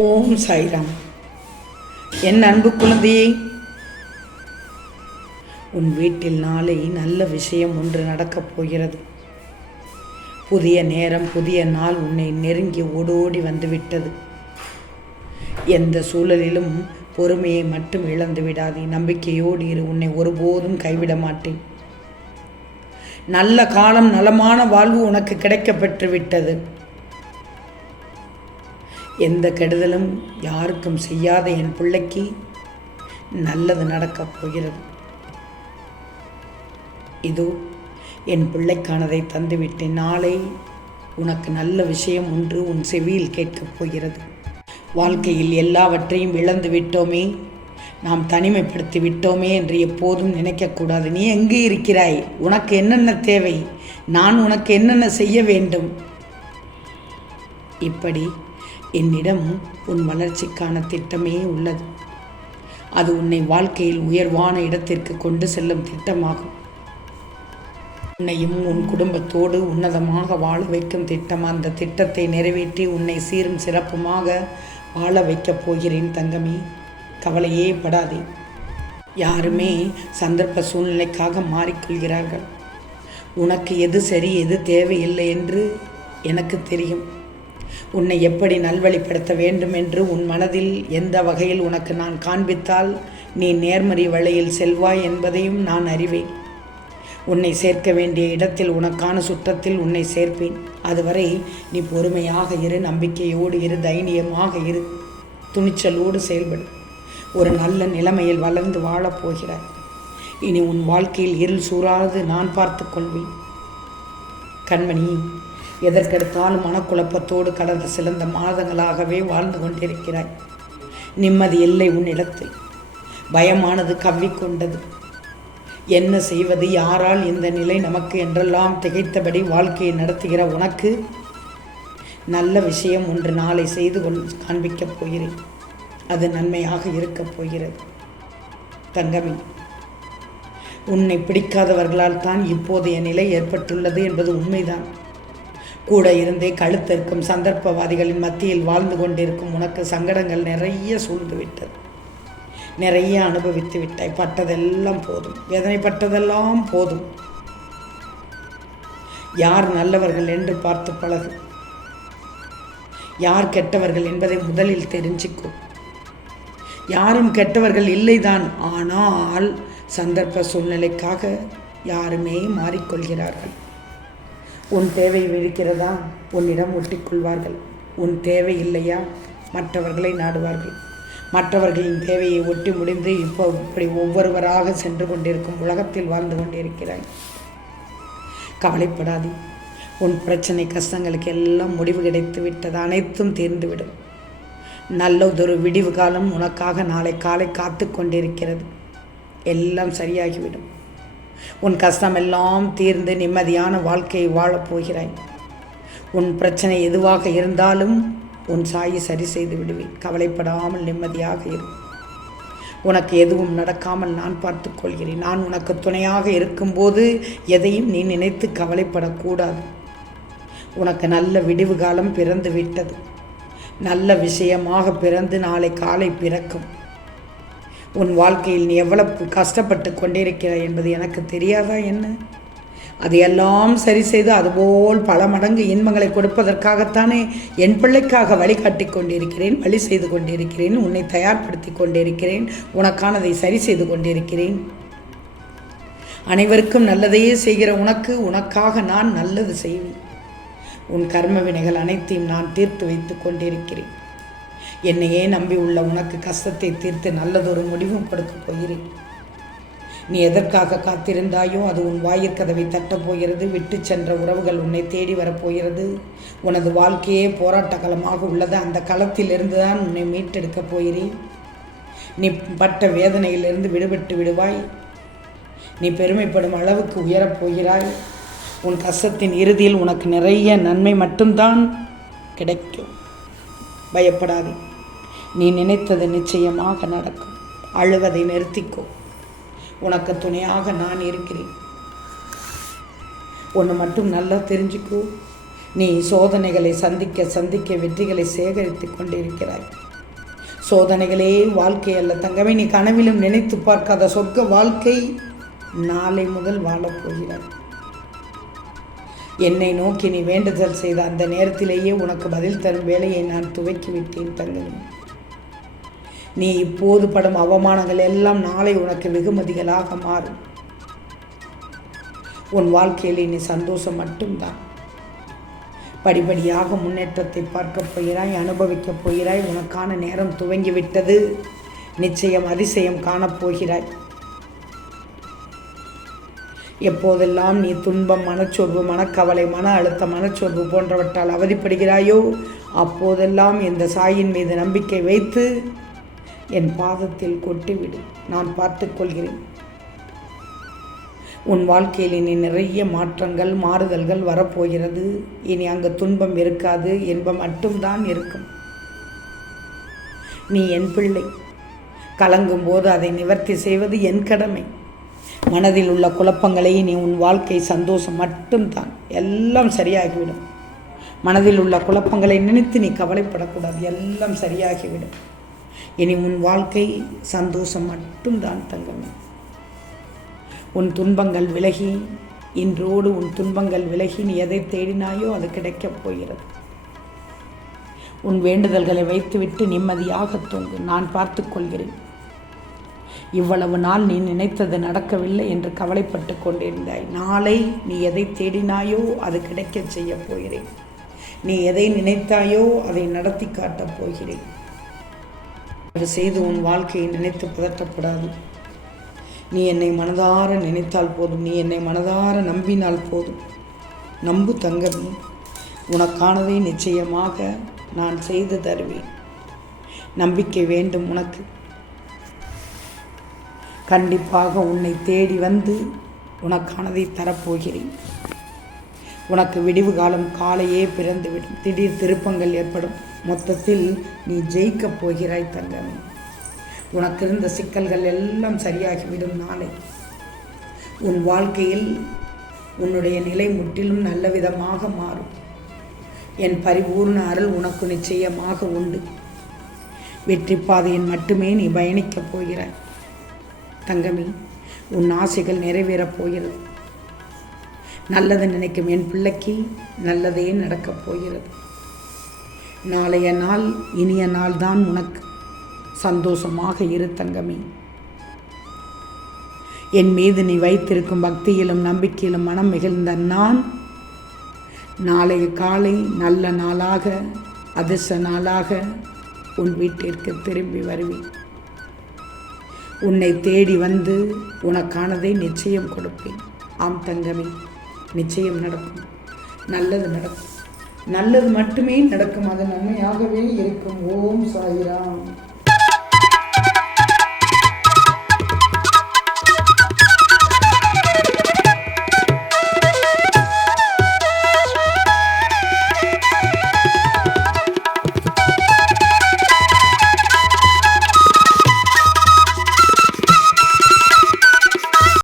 ஓம் சாய்ராம். என் அன்பு குழந்தையே உன் வீட்டில் நாளை நல்ல விஷயம் ஒன்று நடக்கப் போகிறது. புதிய நேரம் புதிய நாள் உன்னை நெருங்கி ஓடோடி வந்துவிட்டது. எந்த சூழலிலும் பொறுமையை மட்டும் இழந்து விடாதே. நம்பிக்கையோடு இரு உன்னை ஒருபோதும் கைவிட மாட்டேன். நல்ல காலம் நலமான வாழ்வு உனக்கு கிடைக்கப்பெற்று விட்டது. எந்த கெடுதலும் யாருக்கும் செய்யாத என் பிள்ளைக்கு நல்லது நடக்கப் போகிறது. இதோ என் பிள்ளைக்கானதை தந்துவிட்டேன் நாளை உனக்கு நல்ல விஷயம் ஒன்று உன் செவியில் கேட்கப் போகிறது. வாழ்க்கையில் எல்லாவற்றையும் இழந்து விட்டோமே நாம் தனிமைப்படுத்தி விட்டோமே என்று எப்போதும் நினைக்கக்கூடாது நீ எங்கே இருக்கிறாய்? உனக்கு என்னென்ன தேவை? நான் உனக்கு என்னென்ன செய்ய வேண்டும்? இப்படி என்னிடம் உன் வளர்ச்சிக்கான திட்டமே உள்ளது. அது உன்னை வாழ்க்கையில் உயர்வான இடத்திற்கு கொண்டு செல்லும் திட்டமாகும். உன்னையும் உன் குடும்பத்தோடு உன்னதமாக வாழ வைக்கும் திட்டம் அந்த திட்டத்தை நிறைவேற்றி உன்னை சீரும் சிறப்புமாக வாழ வைக்கப் போகிறேன் தங்கமே. கவலையே படாதே. யாருமே சந்தர்ப்ப சூழ்நிலைக்காக மாறிக்கொள்கிறார்கள். உனக்கு எது சரி எது தேவையில்லை என்று எனக்கு தெரியும். உன்னை எப்படி நல்வழிப்படுத்த வேண்டும் என்று உன் மனதில் எந்த வகையில் உனக்கு நான் காண்பித்தால் நீ நேர்மறை வழியில் செல்வாய் என்பதையும் நான் அறிவேன். உன்னை சேர்க்க வேண்டிய இடத்தில் உனக்கான சுற்றத்தில் உன்னை சேர்ப்பேன். அதுவரை நீ பொறுமையாக இரு நம்பிக்கையோடு இரு தைரியமாக இரு. துணிச்சலோடு செயல்படு. ஒரு நல்ல நிலைமையில் வளர்ந்து வாழப்போகிறாய் இனி உன் வாழ்க்கையில் இருள் சூறாது நான் பார்த்து கொள்வேன். கண்மணி எதற்கெடுத்தாலும் மனக்குழப்பத்தோடு கடந்த சிறந்த மாதங்களாகவே வாழ்ந்து கொண்டிருக்கிறாய். நிம்மதி இல்லை உன்னிடத்தில் பயமானது கவ்விக்கொண்டது என்ன செய்வது? யாரால் இந்த நிலை நமக்கு என்றெல்லாம் திகைத்தபடி வாழ்க்கையை நடத்துகிற உனக்கு? நல்ல விஷயம் ஒன்று நாளை செய்து கொள் காண்பிக்கப் போகிறேன். அது நன்மையாக இருக்கப் போகிறது. தங்கமி உன்னை பிடிக்காதவர்களால் தான் இப்போதைய நிலை ஏற்பட்டுள்ளது என்பது உண்மைதான். கூட இருந்தே கழுத்திற்கும் சந்தர்ப்பவாதிகளின் மத்தியில் வாழ்ந்து கொண்டிருக்கும் உனக்கு சங்கடங்கள் நிறைய சூழ்ந்து விட்டது. நிறைய அனுபவித்து விட்டாய். பட்டதெல்லாம் போதும். வேதனைப்பட்டதெல்லாம் போதும். யார் நல்லவர்கள் என்று பார்த்து பழகு. யார் கெட்டவர்கள் என்பதை முதலில் தெரிஞ்சுக்கும் யாரும் கெட்டவர்கள் இல்லைதான். ஆனால் சந்தர்ப்ப சூழ்நிலைக்காக யாருமே மாறிக்கொள்கிறார்கள். உன் தேவை விழிக்கிறதா உன்னிடம் ஒட்டிக்கொள்வார்கள். உன் தேவை இல்லையா? மற்றவர்களை நாடுவார்கள். மற்றவர்களின் தேவையை ஒட்டி முடிந்து இப்போ இப்படி ஒவ்வொருவராக சென்று கொண்டிருக்கும் உலகத்தில் வாழ்ந்து கொண்டிருக்கிறாய். கவலைப்படாதே. உன் பிரச்சனை கஷ்டங்களுக்கு எல்லாம் முடிவு கிடைத்து விட்டது அனைத்தும் தீர்ந்துவிடும். நல்லதொரு விடிவு காலம் உனக்காக நாளை காலை காத்து கொண்டிருக்கிறது. எல்லாம் சரியாகிவிடும். உன் கஷ்டம் எல்லாம் தீர்ந்து நிம்மதியான வாழ்க்கையை வாழப் போகிறாய். உன் பிரச்சனை எதுவாக இருந்தாலும் உன் சாயை சரி செய்து விடுவேன். கவலைப்படாமல் நிம்மதியாக இரு. உனக்கு எதுவும் நடக்காமல் நான் பார்த்துக் கொள்கிறேன். நான் உனக்கு துணையாக இருக்கும்போது எதையும் நீ நினைத்து கவலைப்படக்கூடாது. உனக்கு நல்ல விடிவு காலம் பிறந்து விட்டது நல்ல விஷயமாக பிறந்து நாளை காலை பிறக்கும். உன் வாழ்க்கையில் நீ எவ்வளவு கஷ்டப்பட்டு கொண்டிருக்கிறாய் என்பது எனக்கு தெரியாதா என்ன? அதையெல்லாம் சரி செய்து அதுபோல் பல மடங்கு இன்பங்களை கொடுப்பதற்காகத்தானே என் பிள்ளைக்காக வழிகாட்டி கொண்டிருக்கிறேன் வழி செய்து கொண்டிருக்கிறேன் உன்னை தயார்படுத்தி கொண்டிருக்கிறேன் உனக்கானதை சரி செய்து கொண்டிருக்கிறேன். அனைவருக்கும் நல்லதையே செய்கிற உனக்கு உனக்காக நான் நல்லது செய்வேன். உன் கர்ம வினைகள் அனைத்தையும் நான் தீர்த்து வைத்து கொண்டிருக்கிறேன். என்னையே நம்பி உள்ள உனக்கு கஷ்டத்தை தீர்த்து நல்லதொரு முடிவும் கொடுக்கப் போகிறேன். நீ எதற்காக காத்திருந்தாயோ அது உன் வாயிற்கதவை தட்டப் போகிறது விட்டு சென்ற உறவுகள் உன்னை தேடி வரப்போகிறது உனது வாழ்க்கையே போராட்ட களமாக உள்ளது. அந்த களத்திலிருந்து தான் உன்னை மீட்டெடுக்கப் போகிறேன். நீ பட்ட வேதனையிலிருந்து விடுபட்டு விடுவாய். நீ பெருமைப்படும் அளவுக்கு உயரப் போகிறாய். உன் கஷ்டத்தின் இறுதியில் உனக்கு நிறைய நன்மை மட்டும்தான் கிடைக்கும். பயப்படாதே. நீ நினைத்தது நிச்சயமாக நடக்கும். அழுவதை நிறுத்திக்கோ. உனக்கு துணையாக நான் இருக்கிறேன். ஒன்று மட்டும் நல்லா தெரிஞ்சுக்கோ. நீ சோதனைகளை சந்திக்க சந்திக்க வெற்றிகளை சேகரித்து கொண்டிருக்கிறாய். சோதனைகளே வாழ்க்கை அல்ல. தங்கமே நீ கனவிலும் நினைத்து பார்க்காத சொர்க்க வாழ்க்கை நாளை முதல் வாழப்போகிறாய் என்னை நோக்கி நீ வேண்டுதல் செய்த அந்த நேரத்திலேயே உனக்கு பதில் தரும் வேலையை நான் துவக்கி விட்டேன் தங்கமே. நீ இப்போது படும் அவமானங்கள் எல்லாம் நாளை உனக்கு வெகுமதிகளாக மாறும். உன் வாழ்க்கையில் நீ சந்தோஷம் மட்டும்தான். படிப்படியாக முன்னேற்றத்தை பார்க்கப் போகிறாய் அனுபவிக்கப் போகிறாய் உனக்கான நேரம் துவங்கிவிட்டது. நிச்சயம் அதிசயம் காணப்போகிறாய் எப்போதெல்லாம் நீ துன்பம் மனச்சோர்வு மனக்கவலை மன அழுத்த மனச்சோர்வு போன்றவற்றால் அவதிப்படுகிறாயோ அப்போதெல்லாம் இந்த சாயின் மீது நம்பிக்கை வைத்து என் பாதத்தில் கொட்டிவிடு. நான் பார்த்துக்கொள்கிறேன் உன் வாழ்க்கையில் இனி நிறைய மாற்றங்கள் மாறுதல்கள் வரப்போகிறது. இனி அங்கு துன்பம் இருக்காது. இன்பம் மட்டும்தான் இருக்கும். நீ என் பிள்ளை. கலங்கும் போது அதை நிவர்த்தி செய்வது என் கடமை. மனதில் உள்ள குழப்பங்களை நீ உன் வாழ்க்கை சந்தோஷம் மட்டும்தான். எல்லாம் சரியாகிவிடும். மனதில் உள்ள குழப்பங்களை நினைத்து நீ கவலைப்படக்கூடாது. எல்லாம் சரியாகிவிடும். இனி உன் வாழ்க்கை சந்தோஷம் மட்டும்தான் தங்கமே. உன் துன்பங்கள் விலகி இன்றோடு உன் துன்பங்கள் விலகி நீ எதை தேடினாயோ அது கிடைக்கப் போகிறது. உன் வேண்டுதல்களை வைத்துவிட்டு நிம்மதியாக தூங்கு நான் பார்த்து கொள்கிறேன். இவ்வளவு நாள் நீ நினைத்தது நடக்கவில்லை என்று கவலைப்பட்டு கொண்டிருந்தாய். நாளை நீ எதை தேடினாயோ அது கிடைக்கச் செய்யப் போகிறேன். நீ எதை நினைத்தாயோ அதை நடத்தி காட்டப் போகிறேன். அது செய்து உன் வாழ்க்கையை நினைத்து பதட்டப்படாது. நீ என்னை மனதார நினைத்தால் போதும். நீ என்னை மனதார நம்பினால் போதும். நம்பு தங்கமே உனக்கானதை நிச்சயமாக நான் செய்து தருவேன். நம்பிக்கை வேண்டும் உனக்கு. கண்டிப்பாக உன்னை தேடி வந்து உனக்கானதை தரப்போகிறேன். உனக்கு விடிவு காலம் காலையே பிறந்துவிடும். திடீர் திருப்பங்கள் ஏற்படும். மொத்தத்தில் நீ ஜெயிக்கப் போகிறாய் தங்கமே. உனக்கு இருந்த சிக்கல்கள் எல்லாம் சரியாகிவிடும் நாளை. உன் வாழ்க்கையில் உன்னுடைய நிலை முற்றிலும் நல்ல விதமாக மாறும். என் பரிபூர்ண அருள் உனக்கு நிச்சயமாக உண்டு. வெற்றி பாதையின் மட்டுமே நீ பயணிக்கப் போகிறாய். தங்கமி உன் ஆசைகள் நிறைவேறப் போகிறது. நல்லது நினைக்கும் என் பிள்ளைக்கு நல்லதே நடக்கப் போகிறது. நாளைய நாள் இனிய நாள் தான் உனக்கு சந்தோஷமாக இரு தங்கமே. என் மீது நீ வைத்திருக்கும் பக்தியிலும் நம்பிக்கையிலும் மனம் மிகுந்த நான் நாளைய காலை நல்ல நாளாக அதிர்ஷ்ட நாளாக உன் வீட்டிற்கு திரும்பி வருவேன். உன்னை தேடி வந்து உனக்கானதை நிச்சயம் கொடுப்பேன். ஆம் தங்கமே நிச்சயம் நடக்கும். நல்லது நடக்கும். நல்லது மட்டுமே நடக்கும் அது நன்மையாகவே இருக்கும். ஓம் சாயிராம்.